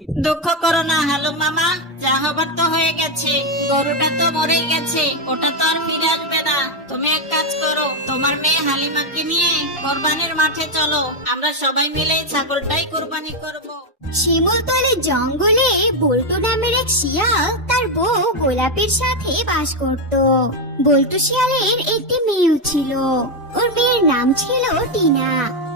দুঃখ করো না হালুম মামা, যা হবার তো হয়ে গেছে। গরুটা তো মরেই গেছে, ওটা তো আর ফিরে আসবে না। তুমি এক কাজ করো, তোমার মেয়ে হালিমাকে নিয়ে কোরবানির মাঠে চলো, আমরা সবাই মিলে এই ছাগলটাই কোরবানি করব। শিমুলতলের জঙ্গলে বল্টু নামের এক শিয়াল তার বউ গোলাপের সাথে বাস করত। বল্টু শিয়ালের একটি মেয়েও ছিল, ওর মেয়ের নাম ছিল টিনা।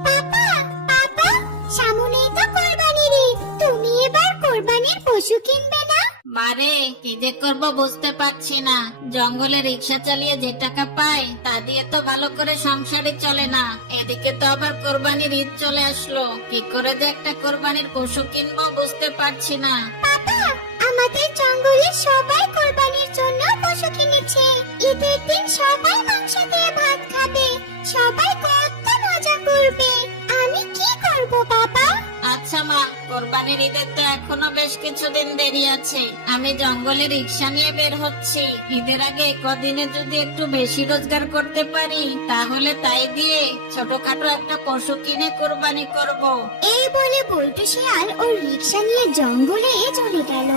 পাপা পাপা, সামনেই তো কোরবানির ঈদ, তুমি এবার কোরবানির পশু কিনবে না? মারে, কি যে করবো বুঝতে পারছি না। জঙ্গলে রিক্সা চালিয়ে যে টাকা পাই তা দিয়ে তো ভালো করে সংসারই চলে না। এদিকে তো আবার কোরবানির ঈদ চলে আসলো, কি করে যে একটা কোরবানির পশু কিনবো বুঝতে পারছি না। পাপা, আমাদের জঙ্গলে সবাই কোরবানির জন্য পশু কিনেছে। ঈদের দিন সবাই মাংস দিয়ে ভাত খাবে, সবাই কত মজা করবে। আমি কি করব বাবা? আচ্ছা মা, কোরবানির ঈদের তো এখনো বেশ কিছুদিন দেরি আছে। আমি জঙ্গলে রিক্সা নিয়ে বের হচ্ছি। ঈদের আগে কদিনে যদি একটু বেশি রোজগার করতে পারি তাহলে তাই দিয়ে ছোটখাটো একটা পশু কিনে কোরবানি করব। এই বলে বল্টু শিয়াল ওর রিক্সা নিয়ে জঙ্গলে চলে গেল।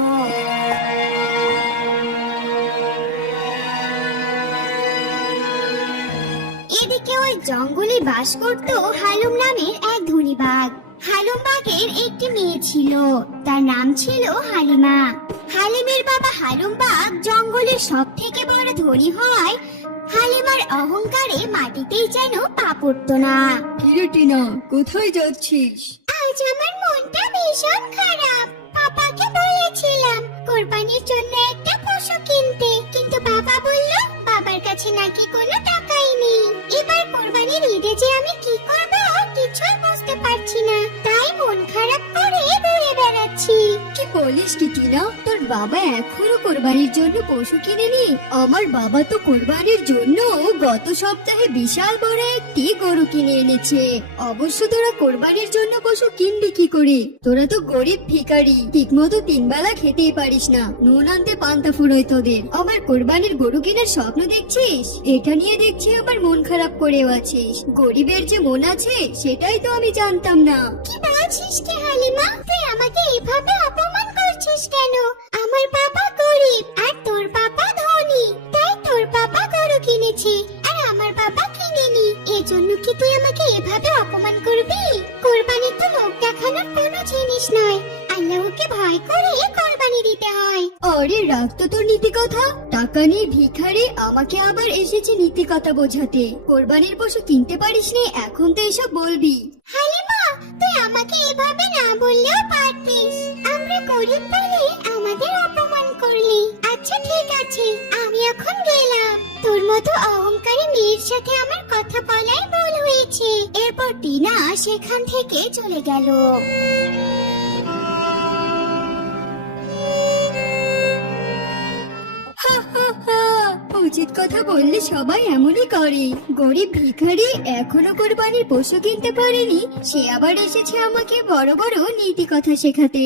এদিকে ওই জঙ্গলে বাস করত হালুম নামের এক ধনী বাঘ। হালুম বাঘের একটি মেয়ে ছিল, তার নাম ছিল হালিমা। হালিমের বাবা হালুম বাঘ জঙ্গলের সব থেকে বড় ধনী হয় হালিমার অহংকারে মাটিতেই যেন পা পড়তো না। কিরে টিনা, কোথায় যাচ্ছিস? আজ আমার মনটা ভীষণ খারাপ। পাপাকে বলেছিলাম কোরবানির জন্য একটা পশু কিনতে, কিন্তু বাবা বলল বাবার কাছে নাকি কোনো টাকাই নেই। এবার কোরবানির ঈদে যে আমি কি করব কিছুই বুঝতে পারছি না, তাই মন খারাপ করে ঘুরে বেড়াচ্ছি। কি বলিস কি টিনা, তোর বাবা এখনো কোরবানির জন্য পশু কিনেনি? আমার বাবা তো কোরবানির জন্য গত সপ্তাহে বিশাল বড় একটি গরু কিনে এনেছে। অবশ্য তোরা কোরবানির জন্য পশু কিনবি কি করে? তোরা তো গরিব ভিখারি, ঠিক মতো 3 বেলা খেতেই পারিস না, নুন আনতে পান্তা ফুরোয় তোদের। আবার কোরবানির গরু কেনার স্বপ্ন দেখছিস? এটা নিয়ে দেখছি আবার মন খারাপ করেও আছিস। গরিবের যে মন আছে সেটাই তো আমি জানতাম না। কি বলছিস কি হালিমা? তুই আমাকে এভাবে অপমান করছিস কেন? আমার বাবা গরিব আর তোর বাবা ধনী, তাই তোর বাবা গরু কিনেছে আর আমার বাবা কিনেনি। এজন্য কি তুই আমাকে এভাবে অপমান করবি? কোরবানি তো লোক দেখানোর কোনো জিনিস নয়, আল্লাহকে ভয় করে কোরবানি দিতে হয়। আরে রাখ তো তোর নীতি কথা। টাকা নিয়ে ভিখারি আমাকে আবার এসেছে নীতি কথা বোঝাতে। কোরবানির পশু কিনতে পারিসনি, এখন তো এসব বলবি? হালিমা, তুই আমাকে এভাবে না বললেও পারতিস। আমরা গরিব বলে আমাদের অপমান করলি। আচ্ছা ঠিক আছে, আমি এখন গেলাম। তোর মতো অহংকারী মেয়ের সাথে আমার কথা বলাই ভুল হয়েছে। এরপর টিনা সেখান থেকে চলে গেল। উচিত কথা বললে সবাই এমনই করে। গরিব ভিখারি এখনো কোরবানির পশু কিনতে পারেনি, সে আবার এসেছে আমাকে বড় বড় নীতি কথা শেখাতে।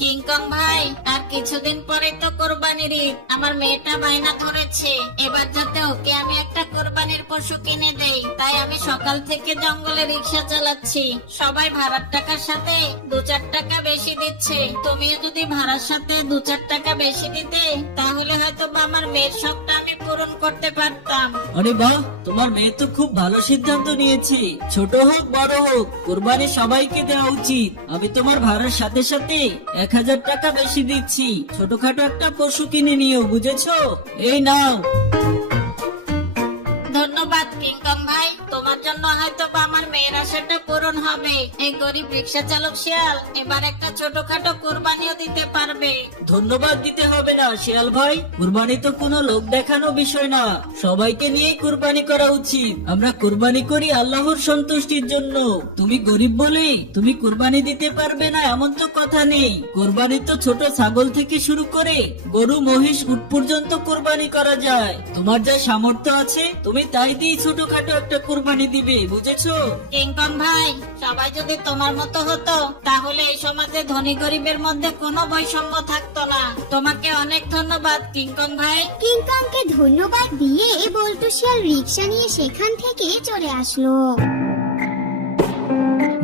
কিংকং ভাই, আর কিছুদিন পরে তো কোরবানির ঈদ। আমার মেয়েটা বায়না ধরেছে এবার যাতে ওকে আমি একটা কোরবানির পশু কিনে দেই, তাই আমি সকাল থেকে জঙ্গলে রিক্সা চালাচ্ছি। সবাই ভাড়ার টাকার সাথে 2-4 টাকা বেশি দিচ্ছে। তুমিও যদি ভাড়ার সাথে 2-4 টাকা বেশি দিতে তাহলে হয়তো বা আমার মেয়ের শখটা আমি পূরণ করতে পারতাম। আরে বাহ, তোমার মেয়ে তো খুব ভালো সিদ্ধান্ত নিয়েছে। ছোট হোক বড় হোক, কোরবানি সবাইকে দেওয়া উচিত। আমি তোমার ভাড়ার সাথে সাথে 1000 টাকা বেশি দিচ্ছি। ছোটখাটো একটা পশু কিনে নিও, বুঝেছো? এই নাও। ধন্যবাদ কিংকং ভাই, তোমার জন্য হয়তো বা আমার মেয়ের আশাটা পূরণ হবে। এই গরিব রিক্সা চালক শিয়াল এবার একটা ছোটখাটো কোরবানিও দিতে পারবে। ধন্যবাদ দিতে হবে না শিয়াল ভাই, কুরবানি তো কোনো লোক দেখানো বিষয় না, সবাইকে নিয়ে কুরবানি করা উচিত। আমরা কুরবানি করি আল্লাহর সন্তুষ্টির জন্য। তুমি গরিব বলে তুমি কুরবানি দিতে পারবে না এমন তো কথা নেই। কুরবানি তো ছোট ছাগল থেকে শুরু করে গরু মহিষ উট পর্যন্ত কুরবানি করা যায়। তোমার যা সামর্থ্য আছে তুমি তাই দিয়ে ছোটখাটো একটা কুরবানি দিবে, বুঝেছো? কিংকং ভাই, সবাই যদি তোমার মতো হতো তাহলে এই সমাজে ধনী গরিবের মধ্যে কোনো বৈষম্য থাকতো না। তোমাকে অনেক ধন্যবাদ কিংকং ভাই। কিংকংকে ধন্যবাদ দিয়ে বল্টু শিয়াল রিক্সা নিয়ে সেখান থেকে চলে আসলো।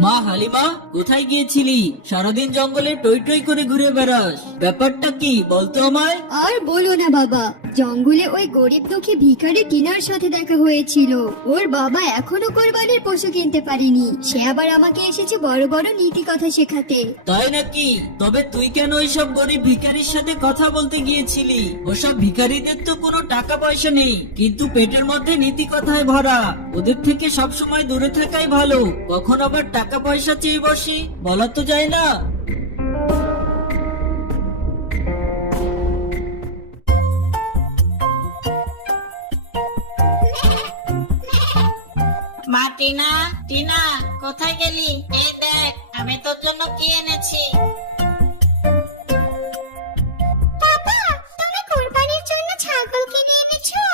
মা হালিমা, কোথায় গিয়েছিলি? সারাদিন জঙ্গলে টই টই করে ঘুরে বেড়াস, ব্যাপারটা কি বলতো আমায়? আর বলো না বাবা, জঙ্গলে ওই গরিব দুঃখী ভিখারি টিনার সাথে দেখা হয়েছিল। ওর বাবা এখনো কোরবানির পশু কিনতে পারেনি, সে আবার আমাকে এসেছে বড় বড় নীতি কথা শেখাতে। তাই নাকি? তবে তুই কেন ওইসব গরিব ভিখারির সাথে কথা বলতে গিয়েছিলি? ওসব ভিখারিদের তো কোনো টাকা পয়সা নেই, কিন্তু পেটের মধ্যে নীতি কথায় ভরা। ওদের থেকে সব সময় দূরে থাকাই ভালো। কখন আবার টাকা পয়সা চেয়ে বসি, বলা তো যায় না। মা টিনা, টিনা কোথায় গেলি? এই দেখ আমি তোর জন্য কি এনেছি। বাবা, তুমি কোরবানির জন্য ছাগল কিনে এনেছো?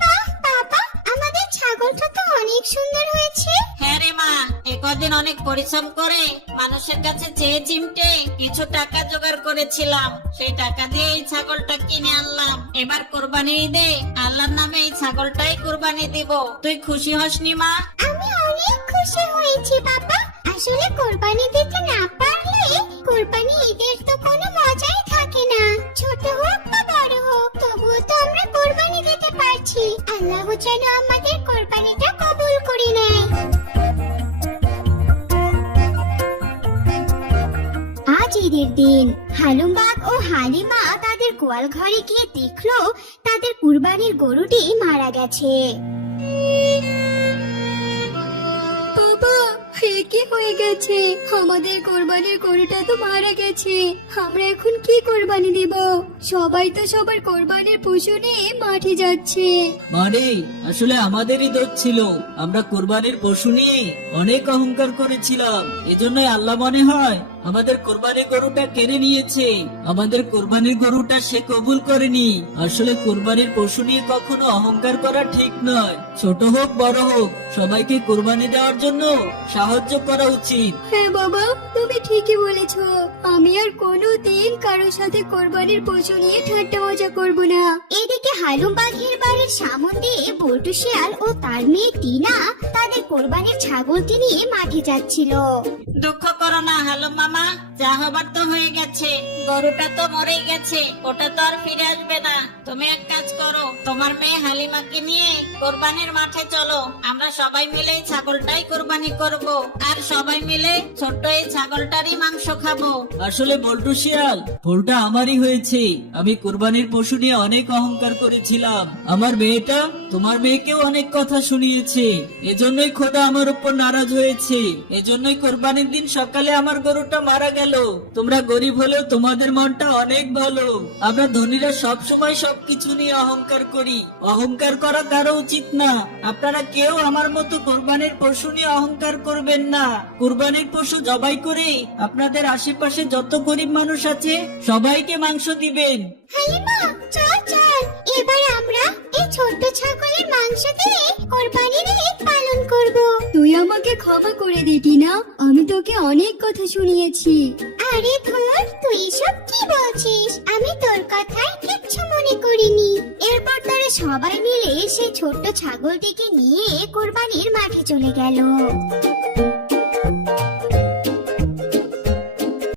বাহ বাবা, আমাদের ছাগলটা তো অনেক সুন্দর হয়েছে। হ্যাঁ রে মা, কদিন অনেক পরিশ্রম করে মানুষের কাছে চেয়ে চিমটে কিছু টাকা জোগাড় করেছিলাম, সেই টাকা দিয়ে এই ছাগলটা কিনে আনলাম। এবার কোরবানি ঈদে আল্লাহর নামে এই ছাগলটাই কোরবানি দিব। তুই খুশি হসনি মা? আমি অনেক খুশি হয়েছি বাবা। আসলে কোরবানি দিতে না পারলে কোরবানি ঈদের তো কোনো মজাই থাকে না। ছোট হোক বা বড় হোক, তবুও তো আমরা কোরবানি দিতে পারছি। আল্লাহ যেন আমাদের কোরবানিটা কবুল করে নেয়। আজ ঈদের দিন হালুম বাঘ ও হালিমা তাদের গোয়াল ঘরে গিয়ে দেখলো তাদের কুরবানির গরুটি মারা গেছে। বাবা, কি হয়ে গেছে? আমাদের কোরবানির গরুটা তো মারা গেছে, আমরা এখন কি কোরবানি দিব? সবাই তো সবার কোরবানির পশু নিয়ে মাঠে যাচ্ছে। মানে আসলে আমাদেরই দোষ ছিল, আমরা কোরবানির পশু নিয়ে অনেক অহংকার করেছিলাম, এজন্যই আল্লাহ মনে হয় আমাদের কোরবানির গরুটা কেড়ে নিয়েছে। আমাদের কোরবানির গরুটা সে কবুল করেনি। আসলে কোরবানির পশু নিয়ে কখনো অহংকার করা ঠিক নয়। ছোট হোক বড় হোক, সবাইকে কোরবানি দেওয়ার জন্য সাহায্য করা উচিত। হ্যাঁ বাবা, তুমি ঠিকই বলেছ। আমি আর কোনোদিন কারোর সাথে কোরবানির পশু নিয়ে ঠাট্টা মজা করব না। এদিকে হালুম বাঘের বাড়ির সামনে দিয়ে বল্টু শিয়াল ও তার মেয়ে টিনা তাদের কোরবানির ছাগলটি নিয়ে মাঠে যাচ্ছিল। দুঃখ করো না হালুম মামা, যা হবার তো হয়ে গেছে। গরুটা তো মরেই গেছে, ওটা তো আর ফিরে আসবে না। তুমি এক কাজ করো, তোমার মেয়ে হালিমাকে নিয়ে কোরবানির মাঠে চলো। আমরা সবাই মিলে এই ছাগলটাই কোরবানি করব, আর সবাই মিলে ছোট্ট এই ছাগলটারই মাংস খাবো। আসলে বল্টু শিয়াল, ভুলটা আমারই হয়েছে। আমি কোরবানির পশু নিয়ে অনেক অহংকার করেছিলাম। আমার মেয়েটা তোমার মেয়েকেও অনেক কথা শুনিয়েছে, এজন্যই খোদা আমার উপর নারাজ হয়েছে। এজন্যই কোরবানির দিন সকালে আমার গরুটা মারা গেল। তোমরা গরিব হলেও তোমাদের মনটা অনেক ভালো। আমরা ধনীরা সব সময় সবকিছু নিয়ে অহংকার করি, অহংকার করা কারো উচিত না। আপনারা কেউ আমার মতো কোরবানির পশু নিয়ে অহংকার করবেন না। কোরবানির পশু জবাই করে আপনাদের আশেপাশে যত গরিব মানুষ আছে সবাইকে মাংস দিবেন। হালিমা, চল চল, এবার আমরা এই ছোট্ট ছাগলের মাংস দিয়ে কোরবানির ঈদ পালন করব। তুই আমাকে ক্ষমা করে দে টিনা, আমি তোকে অনেক কথা শুনিয়েছি। আরে ধুর, তুই সব কি বলছিস? আমি তোর কথায় কিচ্ছু মনে করিনি। এরপর তারা সবাই মিলে সেই ছোট্ট ছাগলটিকে নিয়ে কোরবানির মাঠে চলে গেল।